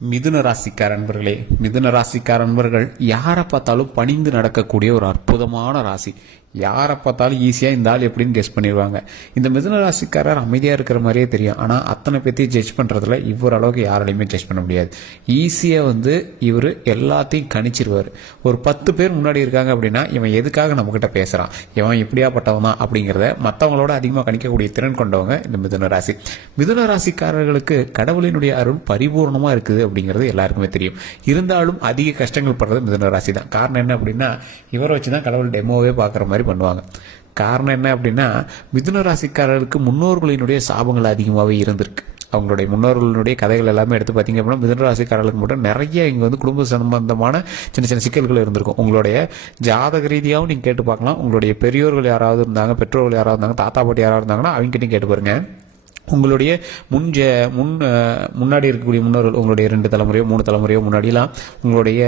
மிதுன ராசிக்கார அன்பர்களே, மிதுன ராசிக்கார அன்பர்கள் யாரை பார்த்தாலும் பணிந்து நடக்கக்கூடிய ஒரு அற்புதமான ராசி. யாரை பார்த்தாலும் ஈஸியாக இந்த ஆள் எப்படின்னு கெஸ் பண்ணிடுவாங்க. இந்த மிதுன ராசிக்காரர் அமைதியாக இருக்கிற மாதிரியே தெரியும். ஆனால் அத்தனை பேர்த்தையும் ஜட்ஜ் பண்ணுறதுல இவர் அளவுக்கு யாராலையுமே ஜட்ஜ் பண்ண முடியாது. ஈஸியாக இவர் எல்லாத்தையும் கணிச்சிருவார். ஒரு 10 பேர் முன்னாடி இருக்காங்க அப்படின்னா இவன் எதுக்காக நம்மக்கிட்ட பேசுகிறான், இவன் எப்படியாப்பட்டவன் தான் அப்படிங்கிறத மற்றவங்களோட அதிகமாக கணிக்கக்கூடிய திறன் கொண்டவங்க இந்த மிதுன ராசி. மிதுன ராசிக்காரர்களுக்கு கடவுளினுடைய அருள் பரிபூர்ணமாக இருக்குது அப்படிங்கிறது எல்லாருக்குமே தெரியும். இருந்தாலும் அதிக கஷ்டங்கள் படுறது மிதுன ராசி தான். காரணம் என்ன அப்படின்னா இவரை வச்சு தான் கடவுள் டெமோவே பார்க்குற மாதிரி பண்ணுவாங்க. காரணம் என்ன அப்படின்னா மிதுன ராசிக்காரர்களுக்கு முன்னோர்களினுடைய சாபங்கள் அதிகமாகவே இருந்திருக்கு. அவங்களுடைய முன்னோர்களுடைய கதைகள் எல்லாமே எடுத்து பார்த்தீங்க அப்படின்னா மிதுன ராசிக்காரர்களுக்கு மட்டும் நிறைய இங்கே குடும்ப சம்பந்தமான சின்ன சின்ன சிக்கல்கள் இருந்திருக்கும். உங்களுடைய ஜாதக ரீதியாகவும் நீங்கள் கேட்டு பார்க்கலாம். உங்களுடைய பெரியோர்கள் யாராவது இருந்தாங்க, பெற்றோர்கள் யாராவது இருந்தாங்க, தாத்தா பாட்டி யாராவது இருந்தாங்கன்னா அவங்ககிட்டையும் கேட்டு பாருங்க. உங்களுடைய முன்னாடி இருக்கக்கூடிய முன்னோர்கள், உங்களுடைய 2 தலைமுறையோ 3 தலைமுறையோ முன்னாடிலாம் உங்களுடைய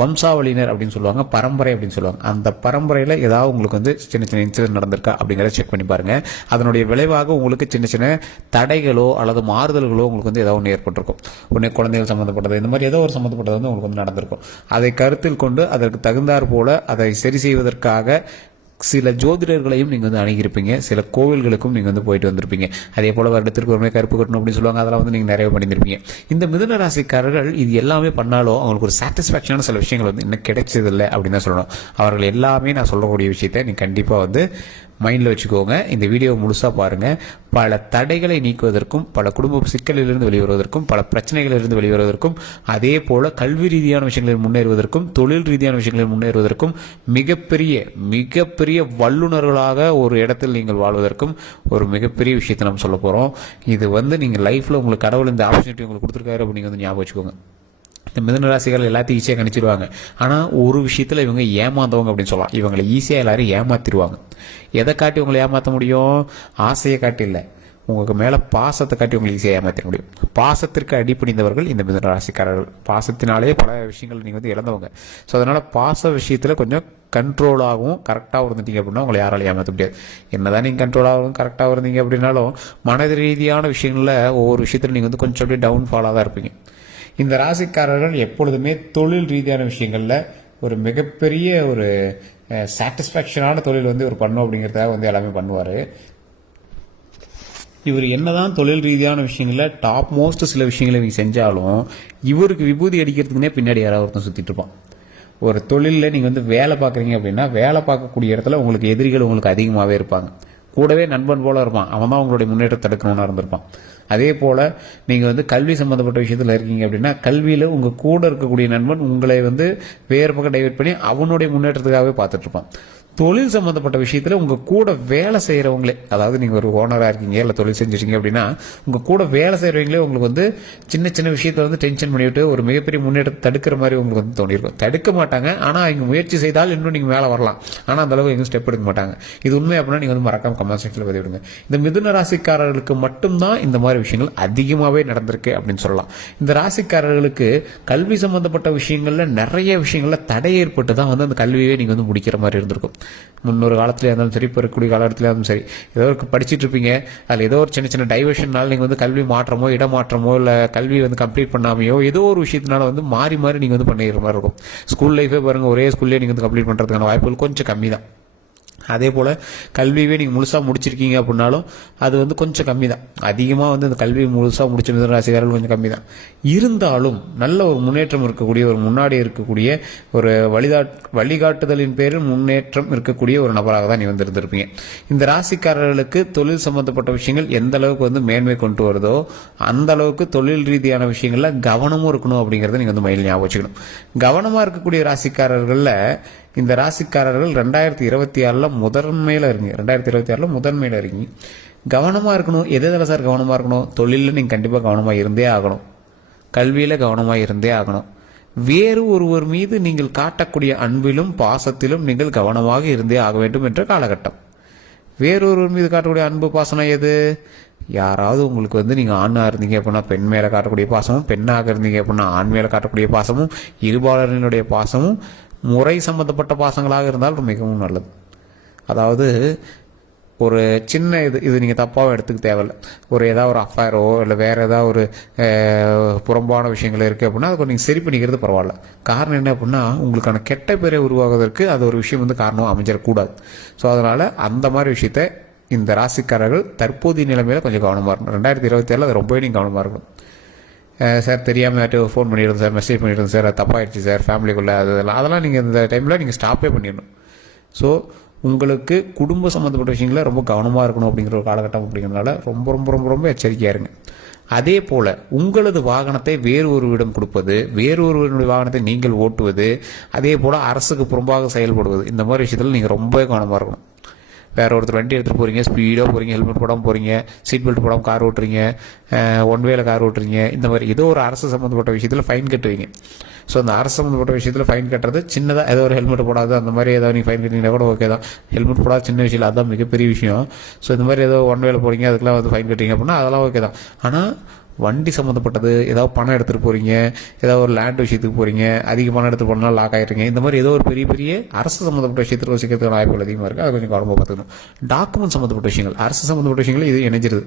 வம்சாவளியினர் அப்படின்னு சொல்லுவாங்க, பரம்பரை அப்படின்னு சொல்லுவாங்க. அந்த பரம்பரையில் ஏதாவது உங்களுக்கு சின்ன சின்ன இன்சிடென்ட் நடந்திருக்கா அப்படிங்கிறத செக் பண்ணி பாருங்க. அதனுடைய விளைவாக உங்களுக்கு சின்ன சின்ன தடைகளோ அல்லது மாறுதல்களோ உங்களுக்கு ஏதாவது ஒன்று ஏற்பட்டிருக்கும். உடனே குழந்தைகள் சம்மந்தப்பட்டது, இந்த மாதிரி ஏதோ ஒரு சம்மந்தப்பட்டது உங்களுக்கு நடந்திருக்கும். அதை கருத்தில் கொண்டு அதற்கு தகுந்தாற் போல அதை சரி செய்வதற்காக சில ஜோதிடர்களையும் நீங்கள் அணுகியிருப்பீங்க, சில கோவில்களுக்கும் நீங்கள் போயிட்டு வந்திருப்பீங்க. அதே போல் வருடத்திற்கு ஒருமே கருப்பு கட்டணும் அப்படின்னு சொல்லுவாங்க. அதெல்லாம் நீங்கள் நிறைய பண்ணியிருப்பீங்க. இந்த மிதுன ராசிக்காரர்கள் இது எல்லாமே பண்ணாலும் அவங்களுக்கு ஒரு சாட்டிஸ்ஃபேக்ஷனான சில விஷயங்கள் இன்னும் கிடைச்சதில்லை அப்படின்னு தான் சொல்லணும். அவர்கள் எல்லாமே நான் சொல்லக்கூடிய விஷயத்தை நீங்கள் கண்டிப்பாக மைண்டில் வச்சுக்கோங்க. இந்த வீடியோ முழுசாக பாருங்கள். பல தடைகளை நீக்குவதற்கும், பல குடும்ப சிக்கலிலிருந்து வெளிவருவதற்கும், பல பிரச்சனைகளிலிருந்து வெளிவருவதற்கும், அதே போல் கல்வி ரீதியான விஷயங்களில் முன்னேறுவதற்கும், தொழில் ரீதியான விஷயங்களில் முன்னேறுவதற்கும், மிகப்பெரிய வல்லுநர்களாக ஒரு இடத்தில் நீங்கள் வாழ்வதற்கும் ஒரு மிகப்பெரிய விஷயத்தை நம்ம சொல்ல போகிறோம். இது நீங்கள் லைஃப்பில் உங்களுக்கு கடவுள் இந்த ஆப்பர்ச்சுனிட்டி உங்களுக்கு கொடுத்துருக்காரு அப்படின்னு ஞாபகம் வச்சுக்கோங்க. இந்த மிதுன ராசிகள் எல்லாத்தையும் ஈஸியாக கணிச்சிடுவாங்க. ஆனால் ஒரு விஷயத்தில் இவங்க ஏமாந்தவங்க அப்படின்னு சொல்லலாம். இவங்களை ஈஸியாக எல்லாரும் ஏமாத்திடுவாங்க. எதை காட்டி உங்களை ஏமாற்ற முடியும்? ஆசையை காட்டி இல்லை, உங்களுக்கு மேலே பாசத்தை காட்டி உங்களுக்கு ஈஸியாக ஏமாற்ற முடியும். பாசத்திற்கு அடிப்பணிந்தவர்கள் இந்த மிதுன ராசிக்காரர்கள். பாசத்தினாலே பல விஷயங்கள் நீங்கள் இழந்தவங்க. ஸோ அதனால் பாச விஷயத்தில் கொஞ்சம் கண்ட்ரோலாகவும் கரெக்டாக இருந்துட்டீங்க அப்படின்னா உங்களை யாராலையும் ஏமாற்ற முடியாது. என்னதான் நீங்கள் கண்ட்ரோலாகவும் கரெக்டாக இருந்தீங்க அப்படின்னாலும் மனது ரீதியான விஷயங்களில் ஒவ்வொரு விஷயத்தில் நீங்கள் கொஞ்சம் அப்படியே டவுன்ஃபாலாக தான் இருப்பீங்க. இந்த ராசிக்காரர்கள் எப்பொழுதுமே தொழில் ரீதியான விஷயங்களில் ஒரு மிகப்பெரிய ஒரு சாட்டிஸ்ஃபேக்ஷனான தொழில் ஒரு பண்ணும் அப்படிங்கிறத எல்லாமே பண்ணுவார். இவர் என்னதான் தொழில் ரீதியான விஷயங்களில் டாப் மோஸ்ட் சில விஷயங்களை இவங்க செஞ்சாலும் இவருக்கு விபூதி அடிக்கிறதுக்குனே பின்னாடி யாராவது ஒருத்தன் சுற்றிட்டு இருப்பான். ஒரு தொழிலில் நீங்கள் வேலை பார்க்குறீங்க அப்படின்னா வேலை பார்க்கக்கூடிய இடத்துல உங்களுக்கு எதிரிகள் உங்களுக்கு அதிகமாகவே இருப்பாங்க. கூடவே நண்பன் போல இருப்பான், அவன் தான் உங்களுடைய முன்னேற்றத்தை தடுக்கணும்னு இருந்திருப்பான். அதே போல் நீங்கள் கல்வி சம்மந்தப்பட்ட விஷயத்தில் இருக்கீங்க அப்படின்னா கல்வியில் உங்கள் கூட இருக்கக்கூடிய நண்பன் உங்களை வேறு பக்கம் டைவெர்ட் பண்ணி அவனுடைய முன்னேற்றத்துக்காகவே பார்த்துட்ருப்பான். தொழில் சம்மந்தப்பட்ட விஷயத்தில் உங்கள் கூட வேலை செய்கிறவங்களே, அதாவது நீங்கள் ஒரு ஓனராக இருக்கீங்க இல்லை தொழில் செஞ்சுருக்கீங்க அப்படின்னா உங்கள் கூட வேலை செய்கிறவங்களே உங்களுக்கு சின்ன சின்ன விஷயத்தை டென்ஷன் பண்ணிவிட்டு ஒரு மிகப்பெரிய முன்னேற்றத்தை தடுக்கிற மாதிரி உங்களுக்கு தோணியிருக்கும். தடுக்க மாட்டாங்க, ஆனால் அவங்க முயற்சி செய்தால் இன்னும் நீங்கள் மேலே வரலாம். ஆனால் அந்தளவுக்கு எங்கேயும் ஸ்டெப் எடுக்க மாட்டாங்க. இது உண்மை அப்படின்னா நீங்கள் மறக்காம கமெண்ட் செக்ஷனில் பதிவிடுங்க. இந்த மிதுன ராசிக்காரர்களுக்கு மட்டும்தான் இந்த மாதிரி விஷயங்கள் அதிகமாகவே நடந்திருக்கு அப்படின்னு சொல்லலாம். இந்த ராசிக்காரர்களுக்கு கல்வி சம்மந்தப்பட்ட விஷயங்களில் நிறைய விஷயங்களில் தடை ஏற்பட்டு தான் அந்த கல்வியை நீங்கள் முடிக்கிற மாதிரி இருந்திருக்கும். முன்னொரு காலத்துலேயே இருந்தாலும் சரி, இப்போ இருக்கக்கூடிய காலத்துலேயே இருந்தாலும் சரி, ஏதோ ஒரு படிச்சுட்டு இருப்பீங்க, அதில் ஏதோ ஒரு சின்ன சின்ன டைவர்ஷனால் நீங்கள் கல்வி மாற்றமோ இடமாற்றமோ இல்லை கல்வி கம்ப்ளீட் பண்ணாமையோ ஏதோ ஒரு விஷயத்தினால மாறி நீங்கள் பண்ணிடுற மாதிரி இருக்கும். ஸ்கூல் லைஃபே பாருங்கள், ஒரே ஸ்கூல்லேயே நீங்கள் கம்ப்ளீட் பண்ணுறதுக்கான வாய்ப்புகள் கொஞ்சம் கம்மி தான். அதே போல் கல்வியே நீங்கள் முழுசாக முடிச்சிருக்கீங்க அப்படின்னாலும் அது கொஞ்சம் கம்மி தான். அதிகமாக அந்த கல்வி முழுசாக முடிச்ச மிதுன ராசிக்காரர்கள் கொஞ்சம் கம்மி தான். இருந்தாலும் நல்ல ஒரு முன்னேற்றம் இருக்கக்கூடிய, ஒரு முன்னாடி இருக்கக்கூடிய ஒரு வழிகாட்டுதலின் பேரில் முன்னேற்றம் இருக்கக்கூடிய ஒரு நபராக தான் நீ இருந்திருப்பீங்க. இந்த ராசிக்காரர்களுக்கு தொழில் சம்பந்தப்பட்ட விஷயங்கள் எந்த அளவுக்கு மேன்மை கொண்டு வருதோ அந்த அளவுக்கு தொழில் ரீதியான விஷயங்கள்ல கவனமும் இருக்கணும் அப்படிங்கிறத நீங்கள் மைண்டில் ஞாபகம் வச்சுக்கணும். கவனமாக இருக்கக்கூடிய ராசிக்காரர்களில் இந்த ராசிக்காரர்கள் 2026 முதன்மையில் இருக்கீங்க. கவனமாக இருக்கணும். எதில் சார் கவனமாக இருக்கணும்? தொழிலில் நீங்கள் கண்டிப்பாக கவனமாக இருந்தே ஆகணும். கல்வியில் கவனமாக இருந்தே ஆகணும். வேறு ஒருவர் மீது நீங்கள் காட்டக்கூடிய அன்பிலும் பாசத்திலும் நீங்கள் கவனமாக இருந்தே ஆக வேண்டும் என்ற காலகட்டம். வேறொருவர் மீது காட்டக்கூடிய அன்பு பாசனம் எது? யாராவது உங்களுக்கு நீங்கள் ஆணாக இருந்தீங்க அப்படின்னா பெண் மேலே காட்டக்கூடிய பாசமும், பெண்ணாக இருந்தீங்க அப்படின்னா ஆண் மேலே காட்டக்கூடிய பாசமும், இருபாலரினுடைய பாசமும் முறை சம்பந்தப்பட்ட பாசங்களாக இருந்தால் மிகவும் நல்லது. அதாவது ஒரு சின்ன இது நீங்கள் தப்பாக எடுத்துக்க தேவையில்லை. ஏதாவது ஒரு அஃபேரோ இல்லை வேறு ஏதாவது ஒரு புறம்பான விஷயங்கள் இருக்குது அப்படின்னா அதை நீங்கள் சரி பண்ணிக்கிறது பரவாயில்ல. காரணம் என்ன அப்படின்னா உங்களுக்கான கெட்ட பேரை உருவாகுவதற்கு அது ஒரு விஷயம் காரணம் அமைஞ்சிடக்கூடாது. ஸோ அதனால் அந்த மாதிரி விஷயத்த இந்த ராசிக்காரர்கள் தற்போதைய நிலைமையில் கொஞ்சம் கவனமாக இருக்கணும். 2027 அது ரொம்பவே நீங்கள் கவனமாக இருக்கணும். சார் தெரியாமல் ஃபோன் பண்ணிடுறது சார், மெசேஜ் பண்ணிடுறது சார், அது தப்பாகிடுச்சு சார் ஃபேமிலிக்குள்ளே, அதெல்லாம் நீங்கள் இந்த டைமில் நீங்கள் ஸ்டாப்பே பண்ணிடணும். ஸோ உங்களுக்கு குடும்ப சம்மந்தப்பட்ட விஷயங்கள ரொம்ப கவனமாக இருக்கணும் அப்படிங்கிற ஒரு காலகட்டம் அப்படிங்கிறதுனால ரொம்ப ரொம்ப ரொம்ப ரொம்ப எச்சரிக்கையாக இருங்க. அதே போல் உங்களது வாகனத்தை வேறு ஒருவரிடம் கொடுப்பது, வேறு ஒருவருடைய வாகனத்தை நீங்கள் ஓட்டுவது, அதே போல் அரசுக்கு புறம்பாக செயல்படுவது, இந்த மாதிரி விஷயத்தில் நீங்கள் ரொம்ப கவனமாக இருக்கணும். வேற ஒருத்தர் வண்டி எடுத்துகிட்டு போகிறீங்க, ஸ்பீடாக போகிறீங்க, ஹெல்மெட் போடாமல் போகிறீங்க, சீட் பெல்ட் போடாமல் கார் ஓட்டுறீங்க, ஒன் வேல கார் ஓட்டுறீங்க, இந்த மாதிரி ஏதோ ஒரு அரசு சம்மந்தப்பட்ட விஷயத்தில் ஃபைன் கட்டுவீங்க. ஸோ அந்த அரசு சம்மந்தப்பட்ட விஷயத்தில் ஃபைன் கட்டுறது சின்னதாக ஏதோ ஒரு ஹெல்மெட் போடாது அந்த மாதிரி ஏதாவது நீங்கள் ஃபைன் கட்டிங்கன்னா கூட ஓகே தான். ஹெல்மெட் போடாத சின்ன விஷயம் அதுதான் மிகப்பெரிய விஷயம். ஸோ இந்த மாதிரி ஏதோ ஒன் வேல போகிறீங்க அதுக்கெல்லாம் ஃபைன் கட்டிங்க அப்படின்னா அதெல்லாம் ஓகே தான். ஆனால் வண்டி சம்மந்தப்பட்டது, ஏதாவது பணம் எடுத்துகிட்டு போகிறீங்க, ஏதாவது ஒரு லேண்ட் விஷயத்துக்கு போகிறீங்க, அதிக பணம் எடுத்துகிட்டு போனால் லாக் ஆகிடுறீங்க, இந்த மாதிரி ஏதோ ஒரு பெரிய பெரிய அரசு சம்மந்தப்பட்ட விஷயத்தில் வச்சுக்கிறதுக்கு வாய்ப்புகள் அதிகமாக இருக்குது. அது கொஞ்சம் கவனமாக பார்த்துக்கணும். டாக்குமெண்ட் சம்மந்தப்பட்ட விஷயங்கள், அரசு சம்மந்தப்பட்ட விஷயங்கள் இது இணைஞ்சிருது.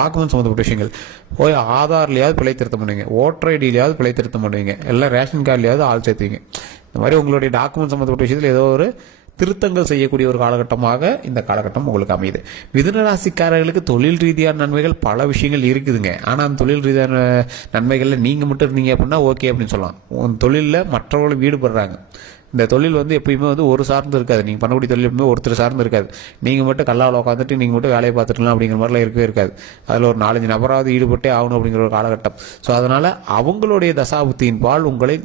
டாக்குமெண்ட் சம்மந்தப்பட்ட விஷயங்கள் போய் ஆதார்லையாவது பிழை திருத்தம் பண்ணுவீங்க, ஓட்டர் ஐடியிலையாவது பிழை திருத்தம் பண்ணுவீங்க, எல்லாம் ரேஷன் கார்டுலையாவது ஆள் சேர்த்துவீங்க. இந்த மாதிரி உங்களுடைய டாக்குமெண்ட் சம்மந்தப்பட்ட விஷயத்தில் ஏதோ ஒரு திருத்தங்கள் செய்யக்கூடிய ஒரு காலகட்டமாக இந்த காலகட்டம் உங்களுக்கு அமையுது. மிதுன ராசிக்காரர்களுக்கு தொழில் ரீதியான நன்மைகள் பல விஷயங்கள் இருக்குதுங்க. ஆனால் அந்த தொழில் ரீதியான நன்மைகளில் நீங்கள் மட்டும் இருந்தீங்க அப்படின்னா ஓகே அப்படின்னு சொல்லலாம். உங்கள் தொழிலில் மற்றவர்களும் ஈடுபடுறாங்க. இந்த தொழில் எப்பயுமே ஒரு சார்ந்து இருக்காது. நீங்கள் பண்ணக்கூடிய தொழில் எப்பவுமே ஒருத்தர் சார்ந்து இருக்காது. நீங்கள் மட்டும் கல்லாவில் உட்காந்துட்டு நீங்கள் மட்டும் வேலையை பார்த்துக்கலாம் அப்படிங்கிற மாதிரிலாம் இருக்கவே இருக்காது. அதில் ஒரு 4-5 நபராவது ஈடுபட்டே ஆகணும் அப்படிங்கிற ஒரு காலகட்டம். ஸோ அதனால் அவங்களுடைய தசாபுத்தியின் பால் உங்களை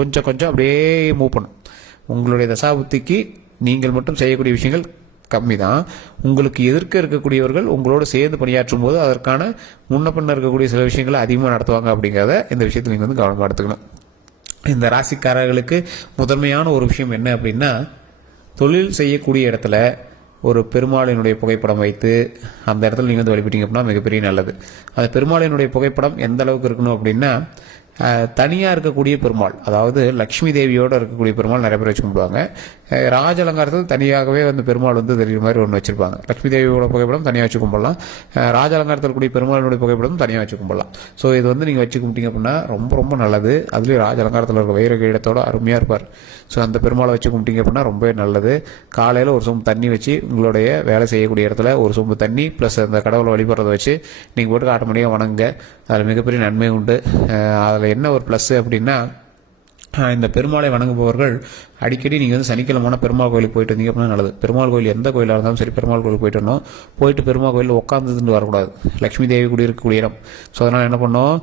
கொஞ்சம் கொஞ்சம் அப்படியே மூவ் பண்ணும். உங்களுடைய தசாபுத்திக்கு நீங்கள் மட்டும் செய்யக்கூடிய விஷயங்கள் கம்மி தான். உங்களுக்கு எதிர்க்க இருக்கக்கூடியவர்கள் உங்களோட சேர்ந்து பணியாற்றும் போது அதற்கான முன்ன பின்ன இருக்கக்கூடிய சில விஷயங்களை அதிகமாக நடத்துவாங்க அப்படிங்கிறத இந்த விஷயத்தில் நீங்கள் கவனமாக எடுத்துக்கணும். இந்த ராசிக்காரர்களுக்கு முதன்மையான ஒரு விஷயம் என்ன அப்படின்னா, தொழில் செய்யக்கூடிய இடத்துல ஒரு பெருமாளினுடைய புகைப்படம் வைத்து அந்த இடத்துல நீங்கள் வழிபட்டீங்க அப்படின்னா மிகப்பெரிய நல்லது. அந்த பெருமாளினுடைய புகைப்படம் எந்த அளவுக்கு இருக்கணும் அப்படின்னா, தனியாக இருக்கக்கூடிய பெருமாள், அதாவது லக்ஷ்மி தேவியோடு இருக்கக்கூடிய பெருமாள் நிறைய பேர் வச்சு கும்பிடுவாங்க. ராஜ அலங்காரத்தில் தனியாகவே பெருமாள் தெரிகிற மாதிரி ஒன்று வச்சிருப்பாங்க. லக்ஷ்மி தேவியோட புகைப்படம் தனியாக வச்சு கும்பிடலாம், ராஜ அலங்காரத்தில் கூடிய பெருமாளுடைய புகைப்படம் தனியாக வச்சு கும்பிடலாம். ஸோ இது நீங்கள் வச்சு கும்பிட்டீங்க அப்படின்னா ரொம்ப ரொம்ப நல்லது. அதுலேயும் ராஜ அலங்காரத்தில் இருக்க வைர கிரீடத்தோட அருமையாக இருப்பார். ஸோ அந்த பெருமாளை வச்சு கும்பிட்டீங்க அப்படின்னா ரொம்பவே நல்லது. காலையில் ஒரு சொம்பு தண்ணி வச்சு உங்களுடைய வேலை செய்யக்கூடிய இடத்துல ஒரு சொம்பு தண்ணி ப்ளஸ் அந்த கடவுளை வழிபடுறதை வச்சு நீங்கள் போட்டு ஆட்டோமேட்டிக்காக வணங்க. அதில் மிகப்பெரிய நன்மை உண்டு. அதில் என்ன ஒரு ப்ளஸ் அப்படின்னா, இந்த பெருமாளை வணங்குபவர்கள் அடிக்கடி நீங்கள் சனிக்கிழமான பெருமாள் கோயிலுக்கு போயிட்டு வந்தீங்க அப்படின்னா நல்லது. பெருமாள் கோயில் எந்த கோயிலாக இருந்தாலும் சரி பெருமாள் கோயிலுக்கு போயிட்டு வரணும். போயிட்டு பெருமாள் கோயிலில் உட்காந்துட்டு வரக்கூடாது. லக்ஷ்மி தேவி கூடி இருக்கக்கூடிய இடம். ஸோ அதனால் என்ன பண்ணோம்,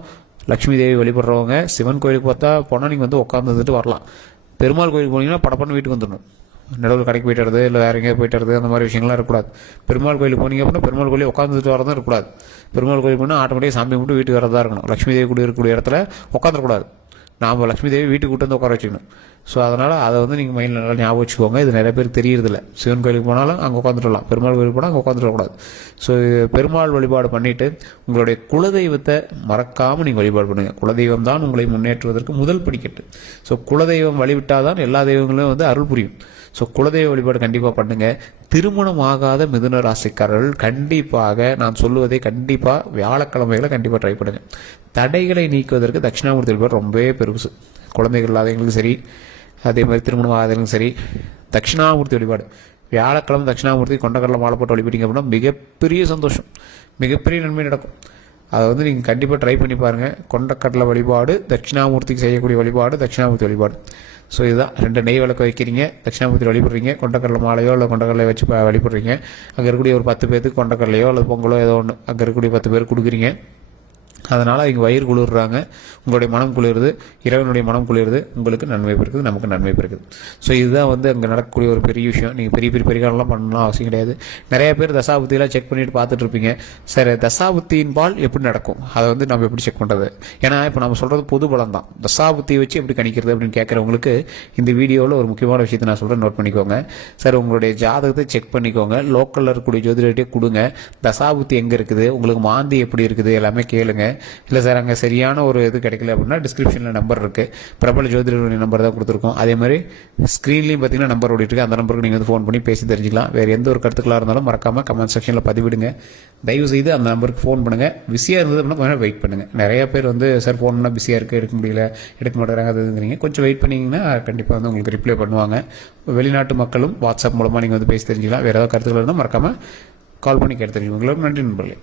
லக்ஷ்மி தேவி வழிபடுறவங்க சிவன் கோயிலுக்கு பார்த்தா போனால் நீங்கள் உட்காந்துட்டு வரலாம். பெருமாள் கோயிலுக்கு போனீங்கன்னா படப்பண்ணு வீட்டுக்கு வந்துடணும். நடுவில் கடைக்கு போயிட்டு வருது இல்லை வேறு எங்கேயாவது போயிட்டு வருது அந்த மாதிரி விஷயங்கள்லாம் இருக்கக்கூடாது. பெருமாள் கோயிலுக்கு போனீங்க அப்படின்னா பெருமாள் கோயிலுக்கு உட்காந்துட்டு வரதான் இருக்கக்கூடாது. பெருமாள் கோயிலுக்கு போனால் ஆட்டோமேட்டிக்காக சாமி மட்டும் வீட்டுக்கு வரதா இருக்கணும். லக்ஷ்மி தேவி கூட இருக்கக்கூடிய இடத்துல உட்காந்துடக்கூடாது. நாம் லக்ஷ்மி தேவி வீட்டுக்கு கூட்டு உட்கார வச்சுக்கணும். ஸோ அதனால் அதை நீங்கள் மைண்டில் நல்லா ஞாபகம் வச்சுக்கோங்க. இது நிறைய பேர் தெரியறதில்ல. சிவன் கோயிலுக்கு போனாலும் அங்கே உட்காந்துடலாம், பெருமாள் கோயிலுக்கு போனால் அங்கே உட்காந்துடக்கூடாது. ஸோ பெருமாள் வழிபாடு பண்ணிவிட்டு உங்களுடைய குலதெய்வத்தை மறக்காமல் நீங்கள் வழிபாடு பண்ணுங்கள். குலதெய்வம் தான் உங்களை முன்னேற்றுவதற்கு முதல் படிக்கட்டு. ஸோ குலதெய்வம் வழிவிட்டால் தான் எல்லா தெய்வங்களும் அருள் புரியும். ஸோ குலதெய்வ வழிபாடு கண்டிப்பாக பண்ணுங்கள். திருமணம் ஆகாத மிதுன ராசிக்காரர்கள் கண்டிப்பாக நான் சொல்லுவதை கண்டிப்பாக வியாழக்கிழமைகளை கண்டிப்பாக ட்ரை பண்ணுங்கள். தடைகளை நீக்குவதற்கு தட்சிணாமூர்த்தி வழிபாடு ரொம்பவே பெருசு. குழந்தைகள் இல்லாதவங்களுக்கும் சரி, அதே மாதிரி திருமணம் ஆகாதவங்களுக்கும் சரி, தட்சிணாமூர்த்தி வழிபாடு வியாழக்கிழமை தட்சிணாமூர்த்தி கொண்டக்கடலை மாலை போட்டு வழிபட்டீங்க அப்படின்னா மிகப்பெரிய சந்தோஷம், மிகப்பெரிய நன்மை நடக்கும். அதை நீங்கள் கண்டிப்பாக ட்ரை பண்ணி பாருங்கள். கொண்டக்கடலை வழிபாடு, தட்சிணாமூர்த்திக்கு செய்யக்கூடிய வழிபாடு, தட்சிணாமூர்த்தி வழிபாடு. ஸோ இதுதான் 2 நெய் விளக்கு வைக்கிறீங்க, தட்சிணாமூர்த்தி வழிபடுறீங்க, கொண்டக்கடலை மாலையோ இல்லை கொண்டக்கடலை வச்சு வழிபடுறீங்க. அங்கே இருக்கக்கூடிய ஒரு 10 பேருக்கு கொண்டக்கடலையோ அல்லது பொங்கலோ ஏதோ ஒன்று அங்கே இருக்கக்கூடிய 10 பேர் கொடுக்குறீங்க. அதனால் இங்கே வயிறு குளிர்றாங்க, உங்களுடைய மனம் குளிருது, இறைவனுடைய மனம் குளிருது, உங்களுக்கு நன்மை பிறகுது, நமக்கு நன்மை பிறகுது. ஸோ இதுதான் அங்கே நடக்கக்கூடிய ஒரு பெரிய விஷயம். நீங்கள் பெரிய பெரிய பரிகாரம்லாம் பண்ணணும் அவசியம் கிடையாது. நிறைய பேர் தசாபுத்தியெல்லாம் செக் பண்ணிட்டு பார்த்துட்டு இருப்பீங்க. சரி, தசாபுத்தியின் பால் எப்படி நடக்கும், அதை நம்ம எப்படி செக் பண்ணுறது? ஏன்னா இப்போ நம்ம சொல்கிறது பொது பலம் தான். தசாபுத்தியை வச்சு எப்படி கணிக்கிறது அப்படின்னு கேட்குறவங்களுக்கு இந்த வீடியோவில் ஒரு முக்கியமான விஷயத்தை நான் சொல்கிறேன், நோட் பண்ணிக்கோங்க. சார் உங்களுடைய ஜாதகத்தை செக் பண்ணிக்கோங்க, லோக்கலில் இருக்கக்கூடிய ஜோதிடர்கிட்டே கொடுங்க. தசாபுத்தி எங்கே இருக்குது, உங்களுக்கு மாந்தி எப்படி இருக்குது எல்லாமே கேளுங்க. இல்லை சார் அங்கே சரியான ஒரு இது கிடைக்கல அப்படின்னா டிஸ்கிரிப்ஷனில் நம்பர் இருக்குது, பிரபல ஜோதிடருடைய நம்பர் தான் கொடுத்துருக்கோம். அதே மாதிரி ஸ்க்ரீன்லேயும் பார்த்தீங்கன்னா நம்பர் ஓடிட்டுருக்கு, அந்த நம்பருக்கு நீங்கள் வந்து ஃபோன் பண்ணி பேசி தெரிஞ்சுக்கலாம். வேறு எந்த ஒரு கருத்துக்களாக இருந்தாலும் மறக்காமல் கமெண்ட் செக்ஷனில் பதிவிடுங்க. தயவு செய்து அந்த நம்பருக்கு ஃபோன் பண்ணுங்கள். பிஸியாக இருந்தது அப்படின்னா கொஞ்சம் வெயிட் பண்ணுங்கள். நிறைய பேர் வந்து சார் ஃபோன் பண்ணால் பிஸியாக இருக்குது, எடுக்க முடியல, எடுக்க மாட்டேறாங்க அதுங்கிறீங்க. கொஞ்சம் வெயிட் பண்ணிங்கன்னா கண்டிப்பாக வந்து உங்களுக்கு ரிப்ளை பண்ணுவாங்க. வெளிநாட்டு மக்களும் வாட்ஸ்அப் மூலமாக நீங்கள் வந்து பேசி தெரிஞ்சுக்கலாம். வேறு ஏதாவது கருத்துக்கள் இருந்தால் மறக்காமல் கால் பண்ணி கேட்டு தெரிஞ்சுக்கோங்க. நன்றி நண்பர்களே.